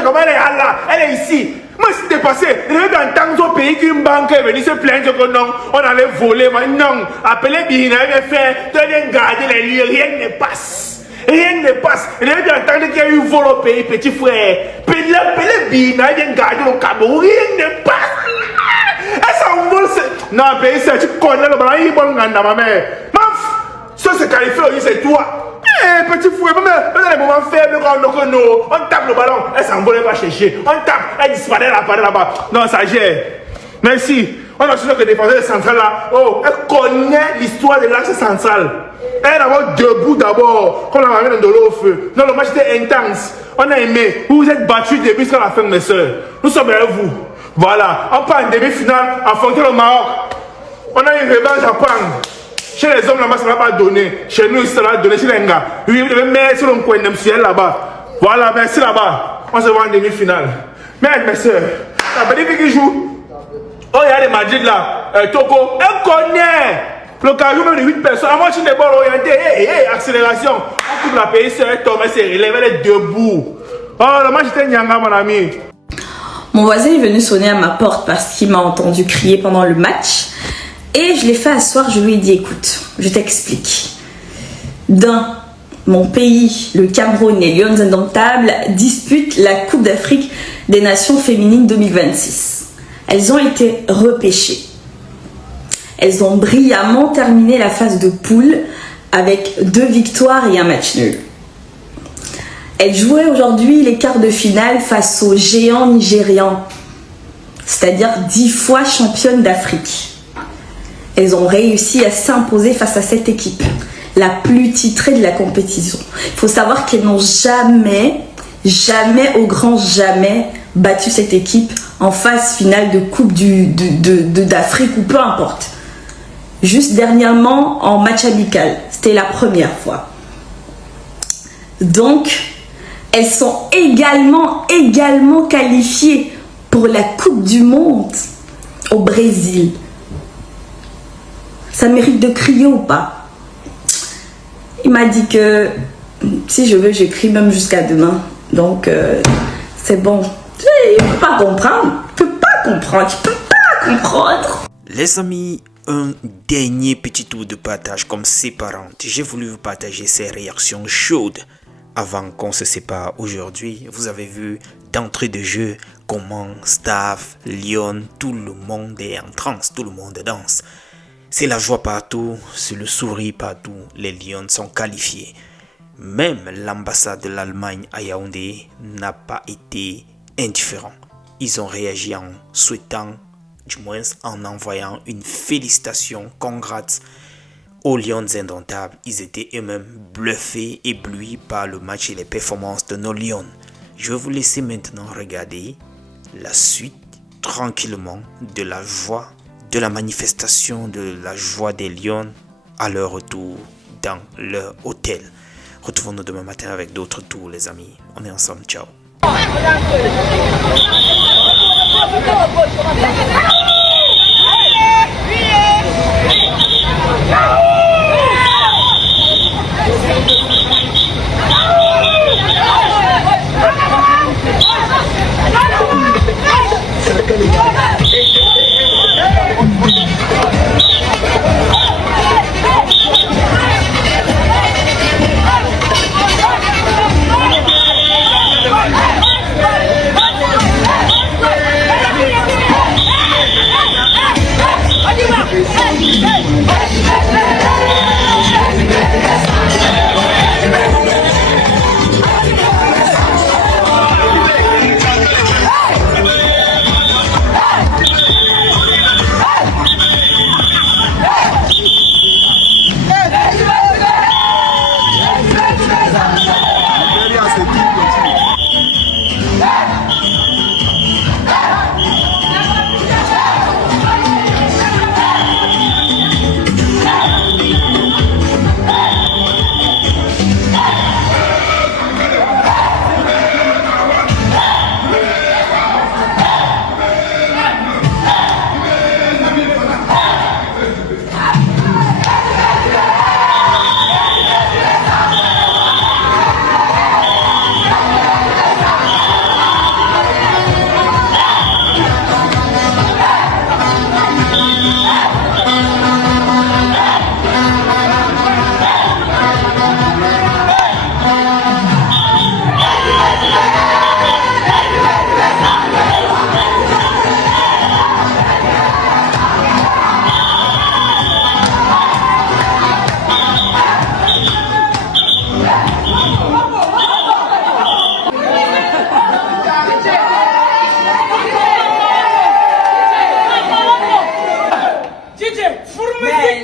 montre comment elle est là, elle est ici. Moi, c'est dépassé. Je vais entendre au pays qu'une banque est venue se plaindre que non, on allait voler. Non, appelez Bina, il fait, tu viens garder les lieux, rien ne passe. Rien ne passe. Je vais entendre qu'il y a eu vol au pays, petit frère. Appelez Bina, il vient garder le Cameroun, rien ne passe. Elle s'envole. Non, pays, c'est tu connais le ballon, il est bon, ma mère. Ça se qualifie aussi, c'est toi. Eh, petit fou, même dans les moments faibles, on tape le ballon, elle s'envole, elle va chercher. On tape, elle disparaît là-bas. Non, ça gère. Merci. On a su que le défenseur central là, oh, elle connaît l'histoire de l'axe central. Elle est d'abord debout d'abord, comme la mamie de l'eau au feu. Non, le match était intense. On a aimé. Vous vous êtes battus depuis jusqu'à la fin, mes soeurs. Nous sommes avec vous. Voilà. On part en demi-finale, affronter le Maroc. On a une revanche à prendre. Chez les hommes, là-bas, ça ne va pas donner. Chez nous, ça va donner. Chez les gars, oui, vous devez mettre sur le coin de ciel là-bas. Voilà, merci là-bas. On se voit en demi-finale. Mais mes soeurs, la petite fille qui joue. Oh, il y a des Madrid là. Togo, elle connaît. L'occasion même de 8 personnes. Avant, tu n'es pas orienté. Accélération. On coupe la pays, elle tombe, elle se relève, elle est debout. Oh, le match était Nyanga, mon ami. Mon voisin est venu sonner à ma porte parce qu'il m'a entendu crier pendant le match. Et je l'ai fait asseoir, je lui ai dit, écoute, je t'explique. Dans mon pays, le Cameroun, les Lions Indomptables disputent la Coupe d'Afrique des Nations féminines 2026. Elles ont été repêchées. Elles ont brillamment terminé la phase de poule avec 2 victoires et un match nul. Elles jouaient aujourd'hui les quarts de finale face aux géants nigérians, c'est-à-dire 10 fois championnes d'Afrique. Elles ont réussi à s'imposer face à cette équipe, la plus titrée de la compétition. Il faut savoir qu'elles n'ont jamais, au grand jamais, battu cette équipe en phase finale de Coupe d'Afrique ou peu importe. Juste dernièrement en match amical, c'était la première fois. Donc, elles sont également qualifiées pour la Coupe du Monde au Brésil. Ça mérite de crier ou pas? Il m'a dit que si je veux, j'écris même jusqu'à demain. Donc, c'est bon. Il ne peut pas comprendre. Il ne peut pas comprendre. Les amis, un dernier petit tour de partage comme séparante. J'ai voulu vous partager ces réactions chaudes avant qu'on se sépare aujourd'hui. Vous avez vu d'entrée de jeu comment staff, Lyon, tout le monde est en transe, tout le monde danse. C'est la joie partout, c'est le sourire partout. Les Lions sont qualifiés. Même l'ambassade de l'Allemagne à Yaoundé n'a pas été indifférent. Ils ont réagi en souhaitant, du moins en envoyant une félicitation, congrats aux Lions Indomptables. Ils étaient eux-mêmes bluffés, éblouis par le match et les performances de nos Lions. Je vais vous laisser maintenant regarder la suite tranquillement de la joie, de la manifestation de la joie des Lions à leur retour dans leur hôtel. Retrouvons-nous demain matin avec d'autres tours, les amis. On est ensemble. Ciao.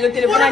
le téléphone à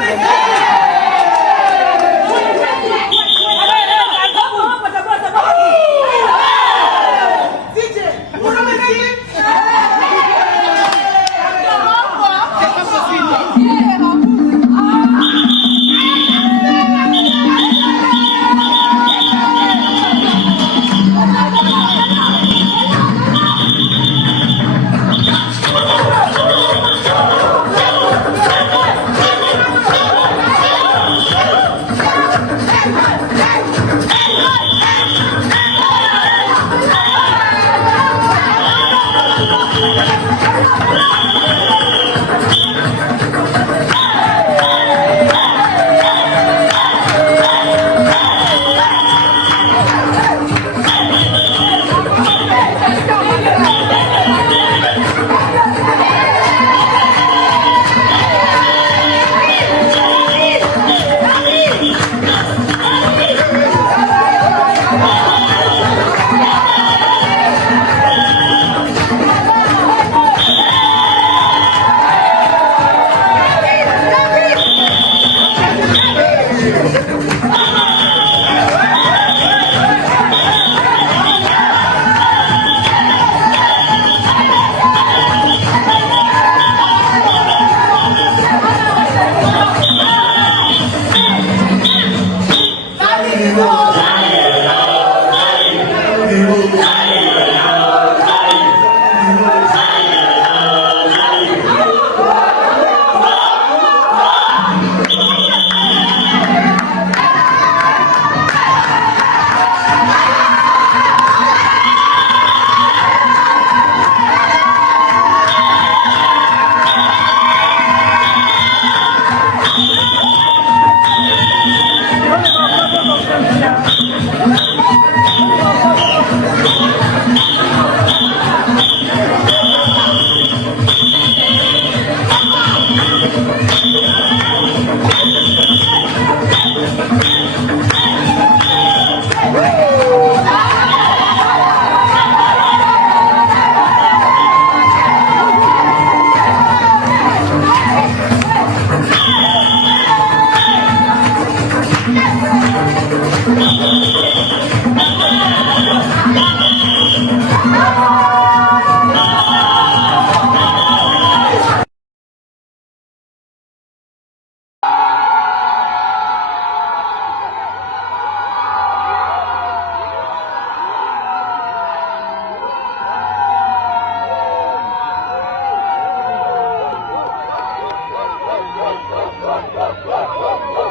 Wow.